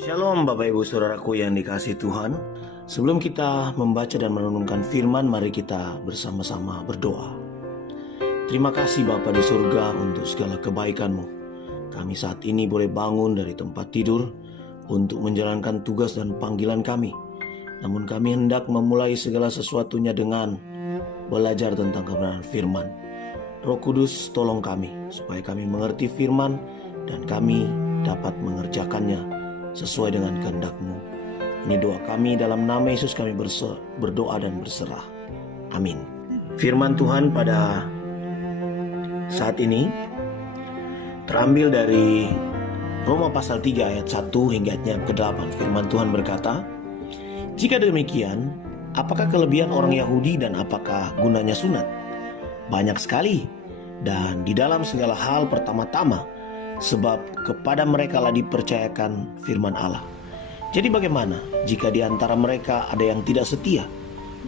Shalom Bapak Ibu Saudaraku yang dikasihi Tuhan. Sebelum kita membaca dan merenungkan firman, mari kita bersama-sama berdoa. Terima kasih Bapa di surga untuk segala kebaikan-Mu. Kami saat ini boleh bangun dari tempat tidur untuk menjalankan tugas dan panggilan kami. Namun kami hendak memulai segala sesuatunya dengan belajar tentang kebenaran firman. Roh Kudus tolong kami supaya kami mengerti firman dan kami dapat mengerjakannya sesuai dengan kehendak-Mu. Ini doa kami, dalam nama Yesus kami berdoa dan berserah. Amin. Firman Tuhan pada saat ini terambil dari Roma pasal 3 ayat 1 hingga ayat ke-8. Firman Tuhan berkata, "Jika demikian, apakah kelebihan orang Yahudi dan apakah gunanya sunat? Banyak sekali, dan di dalam segala hal pertama-tama, sebab kepada mereka lah dipercayakan firman Allah. Jadi bagaimana jika di antara mereka ada yang tidak setia?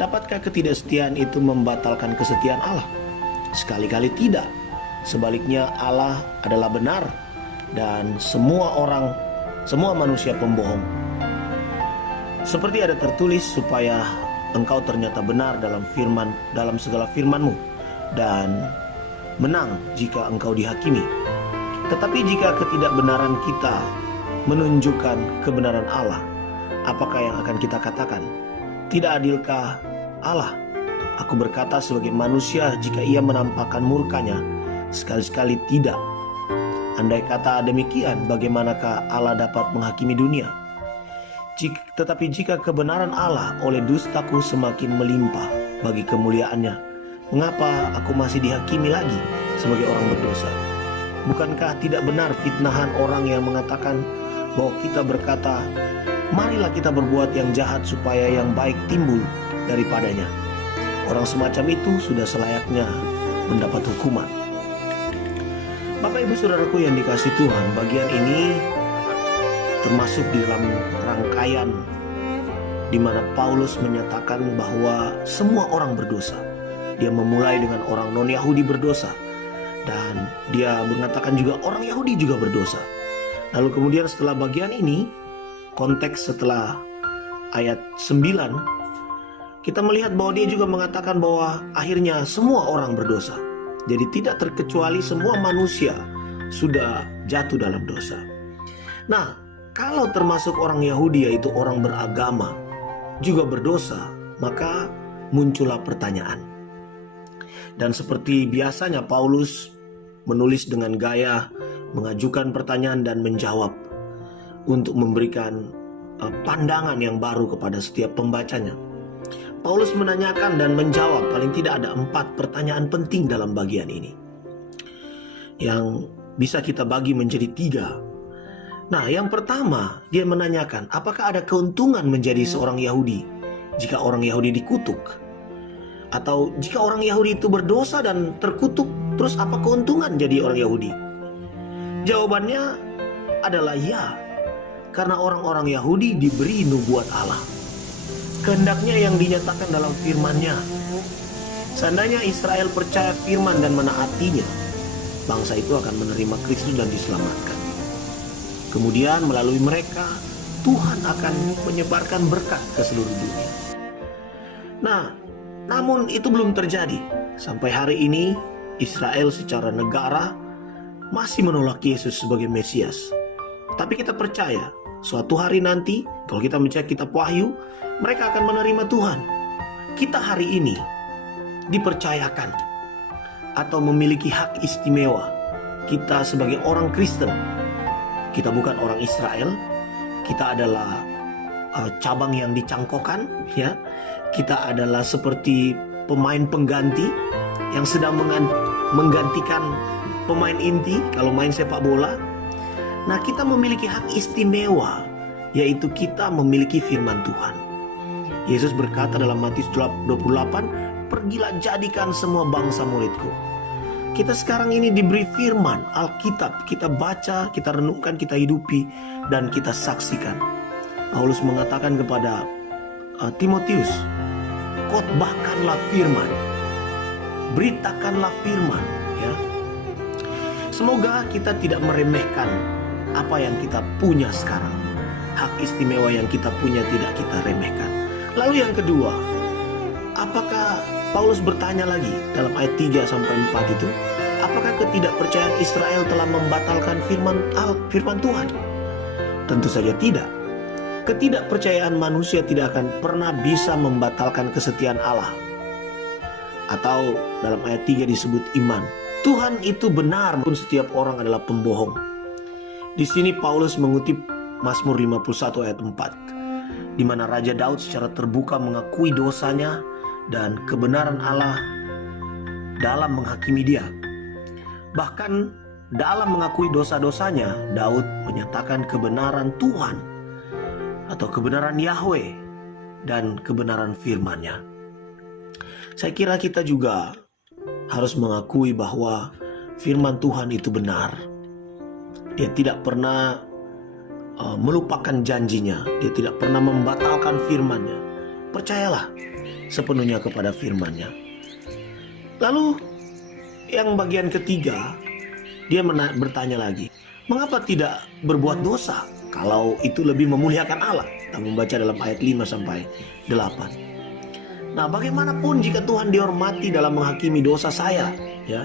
Dapatkah ketidaksetiaan itu membatalkan kesetiaan Allah? Sekali-kali tidak. Sebaliknya Allah adalah benar dan semua manusia pembohong. Seperti ada tertulis, supaya engkau ternyata benar dalam segala firman-Mu dan menang jika engkau dihakimi. Tetapi jika ketidakbenaran kita menunjukkan kebenaran Allah, apakah yang akan kita katakan? Tidak adilkah Allah? Aku berkata sebagai manusia, jika ia menampakkan murkanya, sekali-sekali tidak. Andai kata demikian, bagaimanakah Allah dapat menghakimi dunia? Tetapi jika kebenaran Allah oleh dustaku semakin melimpah bagi kemuliaannya, mengapa aku masih dihakimi lagi sebagai orang berdosa? Bukankah tidak benar fitnahan orang yang mengatakan bahwa kita berkata, marilah kita berbuat yang jahat supaya yang baik timbul daripadanya? Orang semacam itu sudah selayaknya mendapat hukuman." Bapak Ibu Saudaraku yang dikasihi Tuhan, bagian ini termasuk di dalam rangkaian di mana Paulus menyatakan bahwa semua orang berdosa. Dia memulai dengan orang non-Yahudi berdosa, dan dia mengatakan juga orang Yahudi juga berdosa. Lalu kemudian setelah bagian ini, konteks setelah ayat 9, kita melihat bahwa dia juga mengatakan bahwa akhirnya semua orang berdosa. Jadi tidak terkecuali semua manusia sudah jatuh dalam dosa. Nah, kalau termasuk orang Yahudi, yaitu orang beragama, juga berdosa, maka muncullah pertanyaan. Dan seperti biasanya Paulus menulis dengan gaya mengajukan pertanyaan dan menjawab untuk memberikan pandangan yang baru kepada setiap pembacanya. Paulus menanyakan dan menjawab, paling tidak ada 4 pertanyaan penting dalam bagian ini, yang bisa kita bagi menjadi 3. Nah, yang pertama, dia menanyakan, apakah ada keuntungan menjadi seorang Yahudi jika orang Yahudi dikutuk? Atau jika orang Yahudi itu berdosa dan terkutuk, terus apa keuntungan jadi orang Yahudi? Jawabannya adalah ya, karena orang-orang Yahudi diberi nubuat Allah. Kehendaknya yang dinyatakan dalam firman-Nya. Seandainya Israel percaya firman dan menaatinya, bangsa itu akan menerima Kristus dan diselamatkan. Kemudian melalui mereka, Tuhan akan menyebarkan berkat ke seluruh dunia. Nah, namun itu belum terjadi. Sampai hari ini Israel secara negara masih menolak Yesus sebagai Mesias. Tapi kita percaya suatu hari nanti, kalau kita membaca kitab Wahyu, mereka akan menerima Tuhan. Kita hari ini dipercayakan atau memiliki hak istimewa. Kita sebagai orang Kristen, kita bukan orang Israel, kita adalah cabang yang dicangkokkan, ya. Kita adalah seperti pemain pengganti yang sedang menggantikan pemain inti kalau main sepak bola. Nah, kita memiliki hak istimewa, yaitu kita memiliki firman Tuhan. Yesus berkata dalam Matius 28, "Pergilah jadikan semua bangsa muridku." Kita sekarang ini diberi firman Alkitab, kita baca, kita renungkan, kita hidupi, dan kita saksikan. Paulus mengatakan kepada Timotius, khotbahkanlah firman, beritakanlah firman, ya. Semoga kita tidak meremehkan apa yang kita punya sekarang. hak istimewa yang kita punya tidak kita remehkan. Lalu yang kedua, apakah Paulus bertanya lagi dalam ayat 3 sampai 4 itu, apakah ketidakpercayaan Israel telah membatalkan firman Tuhan? Tentu saja tidak. Ketidakpercayaan manusia tidak akan pernah bisa membatalkan kesetiaan Allah. Atau dalam ayat 3 disebut iman. Tuhan itu benar pun setiap orang adalah pembohong. Di sini Paulus mengutip Mazmur 51 ayat 4, di mana Raja Daud secara terbuka mengakui dosanya dan kebenaran Allah dalam menghakimi dia. Bahkan dalam mengakui dosa-dosanya, Daud menyatakan kebenaran Tuhan atau kebenaran Yahweh dan kebenaran firman-Nya. Saya kira kita juga harus mengakui bahwa firman Tuhan itu benar. Dia tidak pernah melupakan janjinya. Dia tidak pernah membatalkan firman-Nya. Percayalah sepenuhnya kepada firman-Nya. Lalu yang bagian ketiga, dia bertanya lagi, mengapa tidak berbuat dosa kalau itu lebih memuliakan Allah? Kita membaca dalam ayat 5 sampai 8. Nah, bagaimanapun jika Tuhan dihormati dalam menghakimi dosa saya, ya,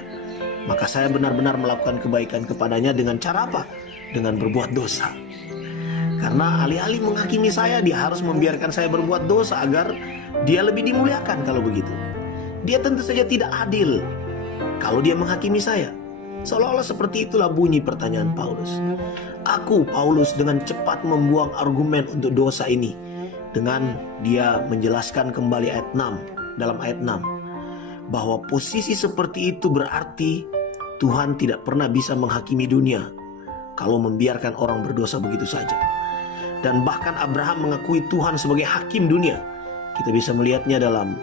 maka saya benar-benar melakukan kebaikan kepadanya dengan cara apa? Dengan berbuat dosa. Karena alih-alih menghakimi saya, dia harus membiarkan saya berbuat dosa agar dia lebih dimuliakan. Kalau begitu, dia tentu saja tidak adil kalau dia menghakimi saya. Seolah-olah seperti itulah bunyi pertanyaan Paulus. Aku, Paulus, dengan cepat membuang argumen untuk dosa ini dengan dia menjelaskan kembali ayat 6, dalam ayat 6, bahwa posisi seperti itu berarti Tuhan tidak pernah bisa menghakimi dunia kalau membiarkan orang berdosa begitu saja. Dan bahkan Abraham mengakui Tuhan sebagai hakim dunia. Kita bisa melihatnya dalam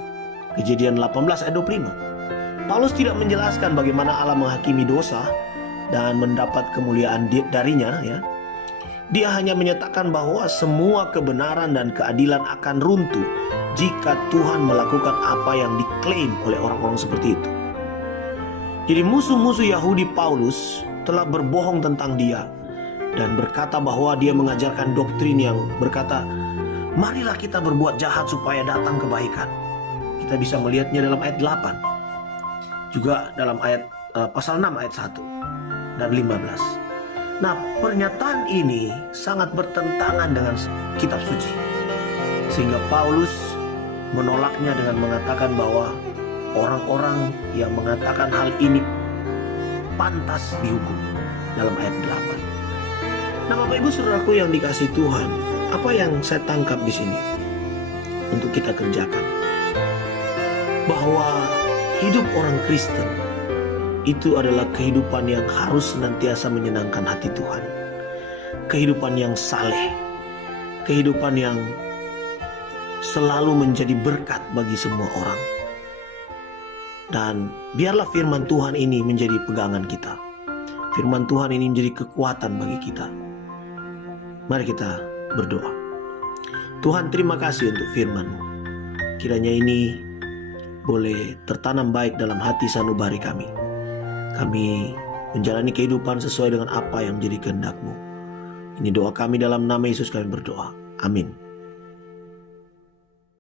Kejadian 18 ayat 25. Paulus tidak menjelaskan bagaimana Allah menghakimi dosa dan mendapat kemuliaan darinya, ya. Dia hanya menyatakan bahwa semua kebenaran dan keadilan akan runtuh jika Tuhan melakukan apa yang diklaim oleh orang-orang seperti itu. Jadi musuh-musuh Yahudi Paulus telah berbohong tentang dia dan berkata bahwa dia mengajarkan doktrin yang berkata, marilah kita berbuat jahat supaya datang kebaikan. Kita bisa melihatnya dalam ayat 8. Juga dalam ayat pasal 6 ayat 1 dan 15. Nah, pernyataan ini sangat bertentangan dengan kitab suci. Sehingga Paulus menolaknya dengan mengatakan bahwa orang-orang yang mengatakan hal ini pantas dihukum dalam ayat 8. Nah, Bapak Ibu Saudaraku yang dikasihi Tuhan, apa yang saya tangkap di sini untuk kita kerjakan? Bahwa hidup orang Kristen itu adalah kehidupan yang harus senantiasa menyenangkan hati Tuhan. Kehidupan yang saleh, kehidupan yang selalu menjadi berkat bagi semua orang. Dan biarlah firman Tuhan ini menjadi pegangan kita. Firman Tuhan ini menjadi kekuatan bagi kita. Mari kita berdoa. Tuhan, terima kasih untuk firman-Mu. Kiranya ini boleh tertanam baik dalam hati sanubari kami. Kami menjalani kehidupan sesuai dengan apa yang menjadi kehendak-Mu. Ini doa kami dalam nama Yesus kami berdoa. Amin.